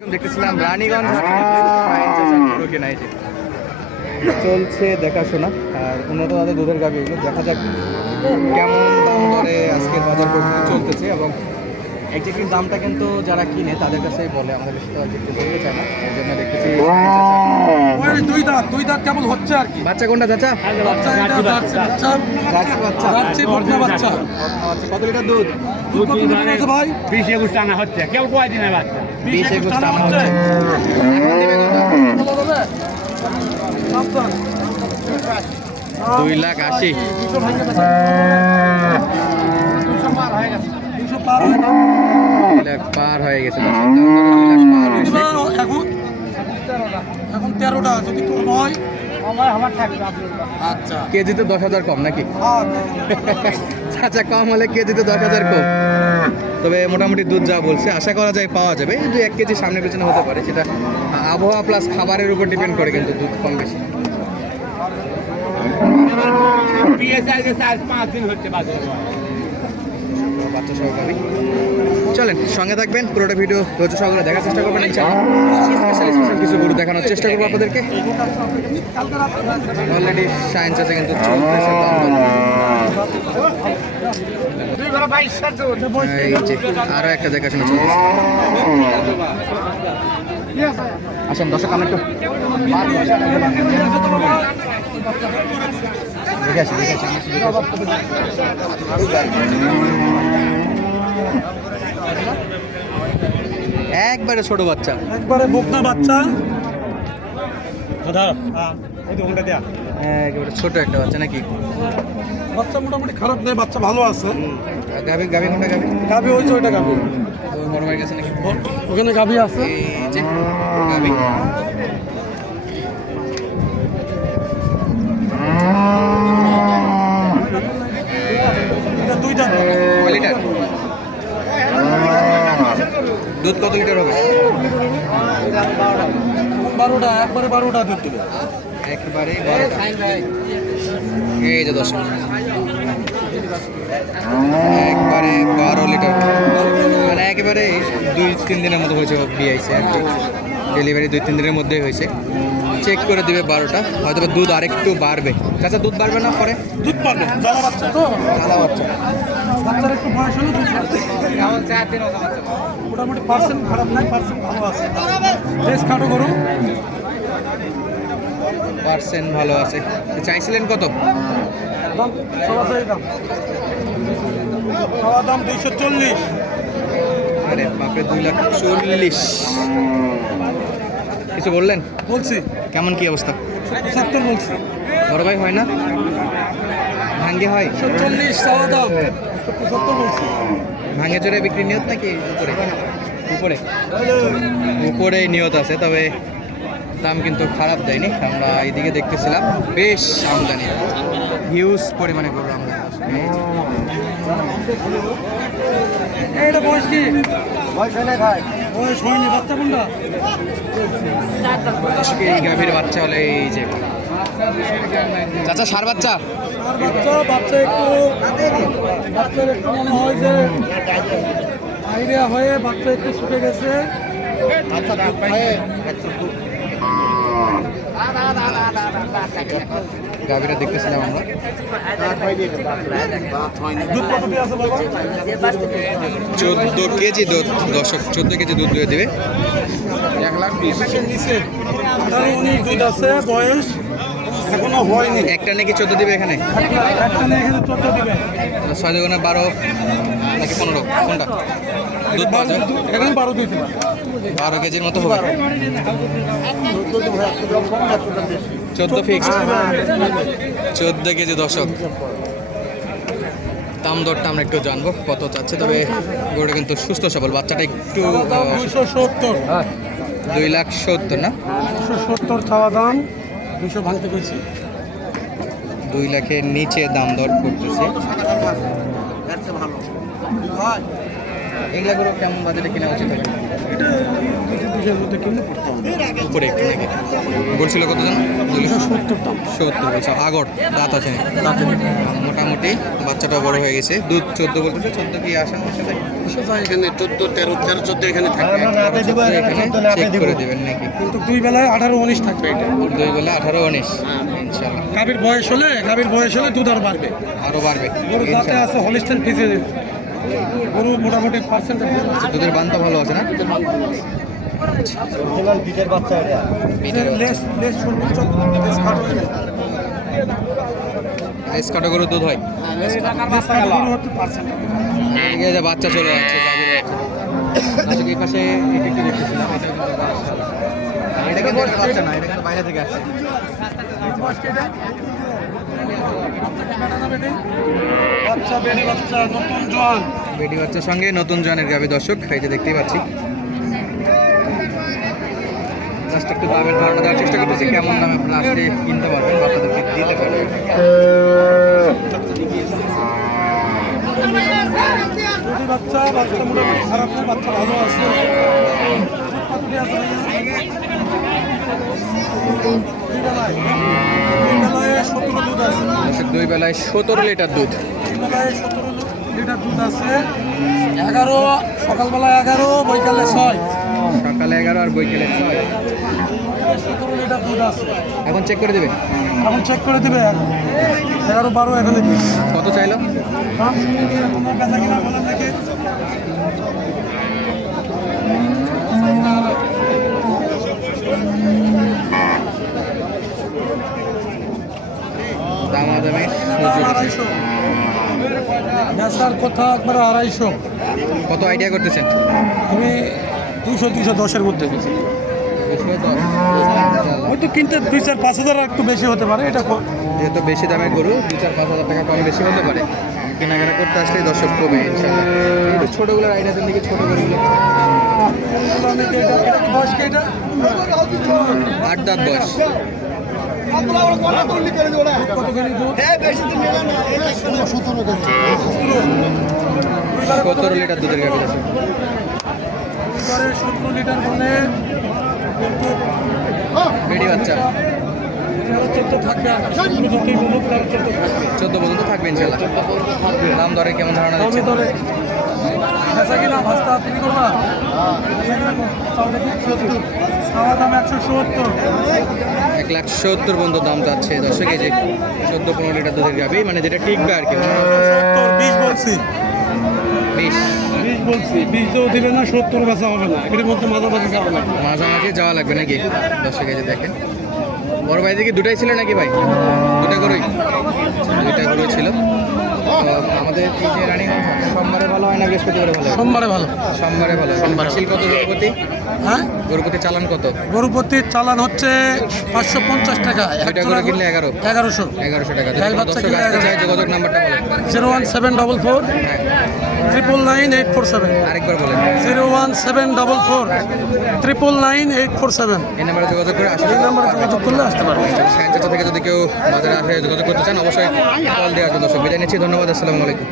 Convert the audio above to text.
দেখতেছিলাম রানীগঞ্জ। কেনা চলছে দেখাশোনা। আর উন্নত দাদা দুধের এগুলো দেখা যাক কেমন দাম দরে আজকের বাজার পরিস্থিতি চলতেছে এবং একজাক্টলি দামটা কিন্তু যারা কিনে তাদের কাছেই বলে আমাদের বেশি তো একটু বলতে চায় না। এই জন্য দেখতেছি দুই দাঁত দুই দাঁত কেবল হচ্ছে আর কি? বাচ্চা কোনটা চাচা? বাচ্চা বাচ্চা আচ্ছা, কত লিটার দুধ? ভাই? বিশ একুশ টানা হচ্ছে। কেউ কয়দিনে বাচ্চা? বিশ একুশ টানা হচ্ছে। দুই লাখ আশি। পার হয়ে হয়ে গেছে। এখন তেরোটা। যদি কম হয় আচ্ছা। কেজিতে দশ হাজার কম নাকি? হ্যাঁ, চাচা কম হলে কেজিতে দশ হাজার কম। তবে মোটামুটি দুধ যা বলছে আশা করা যায় পাওয়া যাবে। দু এক কেজি সামনে পেছনে হতে পারে সেটা আবহাওয়া প্লাস খাবারের উপর ডিপেন্ড করে কিন্তু দুধ কম বেশি। বাচ্চা সহকারে। চলেন সঙ্গে থাকবেন পুরোটা ভিডিও ধৈর্য সহকারে দেখার চেষ্টা করবেন ইনশাআল্লাহ। স্পেশাল স্পেশাল কিছু গরু দেখানোর চেষ্টা করব আপনাদেরকে। অলরেডি সায়েন্স আছে কিন্তু আরও একটা দেখাশোনা আসেন দর্শক আমি একটু দেখে আসি দেখে আসি আমি একটু দেখে আসি। একবারে ছোট বাচ্চা একবারে বকনা বাচ্চা একেবারে ছোট একটা বাচ্চা নাকি? বাচ্চা মোটামুটি খারাপ নেই বাচ্চা ভালো আছে। গাভি গাভি কোনটা গাভি? গাভি হয়েছে ওইটা ওই বড় হয়ে গেছে নাকি? ওখানে গাভি আছে? এই যে লিটার? দুধ কত লিটার হবে? বারোটা একবারে বারোটা দুধ দিবে। একবারে এই যে দশ একবারে বারো লিটার। মানে একেবারে দুই তিন দিনের মতো হয়েছে বিআইসি আর কি। ডেলিভারি দুই তিন দিনের মধ্যেই হয়েছে। চেক করে দিবে বারোটা হয়তো বা দুধ আরেকটু বাড়বে। চাচা দুধ বাড়বে না পরে? দুধ পাবে যারা বাচ্চা তো। আলা বাচ্চা বাচ্চার একটু বয়স হলে দুধ পাবে মোটামুটি পার্সেন্ট খারাপ নাই পার্সেন্ট ভালো আছে। বেশ খাটো করো। পার্সেন্ট ভালো আছে। চাইছিলেন কত? দাম দুইশো চল্লিশ। আরে বাপরে দুই লাখ চল্লিশ। কিছু বললেন? বলছি। কেমন কি অবস্থা? পঁচাত্তর বলছি। বড় ভাই হয় না? ভাঙ্গে হয়? চল্লিশ চাওয়া দাম। পঁচাত্তর বলছি। ভাঙ্গে চড়ে বিক্রি নিয়ত নাকি উপরে? উপরে। উপরে নিয়ত আছে তবে দাম কিন্তু খারাপ দেয়নি আমরা এইদিকে দেখতেছিলাম। বেশ আমদানি হিউজ পরিমাণে গরু আমদানি। এই বয়স কি? বয়স না ভাই। বয়স হয়নি বাচ্চা কোনটা? আজকে এই গাভীর বাচ্চা হলে এই যে চাচা সার বাচ্চা? আর বাচ্চা বাচ্চা একটু বাচ্চার একটু মনে হয় যে আইডিয়া হয়ে বাচ্চা একটু শুকে গেছে। গাভীরা দেখতেছিলাম আমরা। দুধ কত দিয়ে আছে বাবা চোদ্দ কেজি দুধ দশক চোদ্দ কেজি দুধ দিয়ে দেবে। এক লাখ বিশ। দুধ আছে বয়স এখনও হয়নি। একটা নাকি চোদ্দ দিবে এখানে? একটা নিয়ে এখানে চোদ্দ দিবে। ছয় দুগুণে বারো নাকি পনেরো? কোনটা? দুধ এখানে বারো দিতে বারো কেজির মতো হবে। চোদ্দ ফিক্সড চোদ্দ কেজি দশক। দাম দরটা আমরা একটু জানব কত চাচ্ছে তবে গরুটা কিন্তু সুস্থ সবল। বাচ্চাটা একটু দুই লাখ সত্তর না? সত্তর চাওয়া দাম দুশো ভাঙতে পেরেছি দুই লাখের নিচে দাম দর করতেছে। এগুলা কেমন বাজেটে কেনা উচিত হবে? এটা মধ্যে কিনলে পড়তে হবে। উপরে একটু নাকি? বলছিল কত জন সত্তরটা সত্তর বলছে। আগর দাঁত আছে? মোটামুটি বাচ্চাটা বড় হয়ে গেছে। দুধ চোদ্দ বলতেছে চোদ্দ কি আসা আমার সাথে এখানে চোদ্দ তেরো তেরো চোদ্দ এখানে থাকবে চেক করে দেবেন নাকি? কিন্তু দুই বেলায় আঠারো উনিশ থাকবে এটা। দুই বেলা আঠারো উনিশ। ইনশাল্লাহ গাভীর বয়স হলে গাভীর বয়স হলে দুধ আর বাড়বে। আরও বাড়বে। গরু যাতে ইনশাল্লাহ। আছে হলিস্টেন ফিজে গরু মোটামুটি পার্সেন্টেজ দুধের বানটা ভালো আছে না? বিটের বাচ্চা। লেস কাটো দুধ হয়? লেস কাটো গরু হচ্ছে পার্সেন্ট এদিকে যে বাচ্চা চলে যাচ্ছে গাভীর বাচ্চা। আসলে এই পাশে এটা একটু দেখতেছিলাম এটা কিন্তু বাচ্চা। এটা কিন্তু একটা বাচ্চা না এটা কিন্তু বাইরে থেকে আসছে। বেড়ি বাচ্চা নতুন জোয়ান। বেডি বাচ্চার সঙ্গে নতুন জনের গাভী দর্শক এই যে দেখতেই পাচ্ছি। জাস্ট একটু দামের ধারণা দেওয়ার চেষ্টা করতেছি। কেমন দামে আপনারা আসলে কিনতে পারবেন বা আপনাদেরকে দিতে পারবেন? বাচ্চা বাচ্চা মোটামুটি খারাপ না বাচ্চা ভালো আছে দুই বেলায় সতেরো দুধ আছে দুই বেলায় সতেরো লিটার দুধ। লিটার দুধ আছে এগারো সকালবেলা এগারো বৈকালে ছয়। সকালে এগারো আর বৈকালে ছয়। আছে? এখন চেক করে দেবেন এখন চেক করে দেবে এগারো। বারো এখানে কি কত চাইলো? তোমার কাছে দেখি দামাদামি সুযোগ আছে। আড়াইশো। কথা একবার আড়াইশো। কত আইডিয়া করতেছেন? আমি দুশো দুশো দশের মধ্যে। হয়তো কিনতে দুই চার পাঁচ হাজার একটু বেশি হতে পারে এটা যেহেতু বেশি দামের গরু দু চার পাঁচ হাজার টাকা কম বেশি হতে পারে। কেনাকাটা করতে আসলে দর্শক কমে ইনশাল্লাহ এই ছোটোগুলোর আইডিয়া দেন দেখি ছোটো গরুগুলো। আট দাঁত বয়স। সতেরো লিটার দুধের গাভি আছে। সতেরো লিটার বলে বেডি বাচ্চা। চোদ্দ পর্যন্ত থাকবে ইনশাল্লাহ। দাম দরে কেমন ধারণা আমি দিচ্ছে বেচা কিনা ভাস্তা তুমি করবা? বেচা কিনা কর। তাও দেখি সত্তর খাওয়া দাম একশো সত্তর। এক লাখ সত্তর পর্যন্ত দাম চাচ্ছে। দশ কেজি চোদ্দ পনেরো লিটার দুধের গাভি মানে যেটা টিকবে আর কি। সত্তর বিশ বলছি। বিশ। বিশ বলছি বিশ তো দিলে না সত্তর বেচা হবে না। এটার মধ্যে মাঝামাঝি যাবে না মাঝামাঝি যাওয়া লাগবে নাকি? দর্শক এই যে দেখেন। বড় ভাই দিকে দুটাই ছিল নাকি ভাই? দুটা গরুই। গরু ছিল। আমাদের যে রানিং? সোমবারে ভালো হয় না বৃহস্পতিবারে ভালো সোমবারে ভালো। সোমবারে ভালো। সোমবার শিল কত গরুপতি? হ্যাঁ? গরুপতি চালান কত? গরুপতির চালান হচ্ছে পাঁচশো পঞ্চাশ টাকা। গরু কিনলে এগারো। এগারোশো। এগারোশো টাকা। যোগাযোগ নাম্বারটা বলেন। Zero one seven double four হ্যাঁ। Triple nine eight four seven আরেকবার বলেন। Zero one seven double four triple nine eight four seven এই নাম্বারে যোগাযোগ করে আসলে এই নাম্বারে যোগাযোগ করলে আসতে পারবে সায়েন্স থেকে যদি কেউ বাজারে আসে যোগাযোগ করতে চান অবশ্যই কল দেওয়ার জন্য। সুবিধা নিচ্ছি। ধন্যবাদ। আসসালামু আলাইকুম।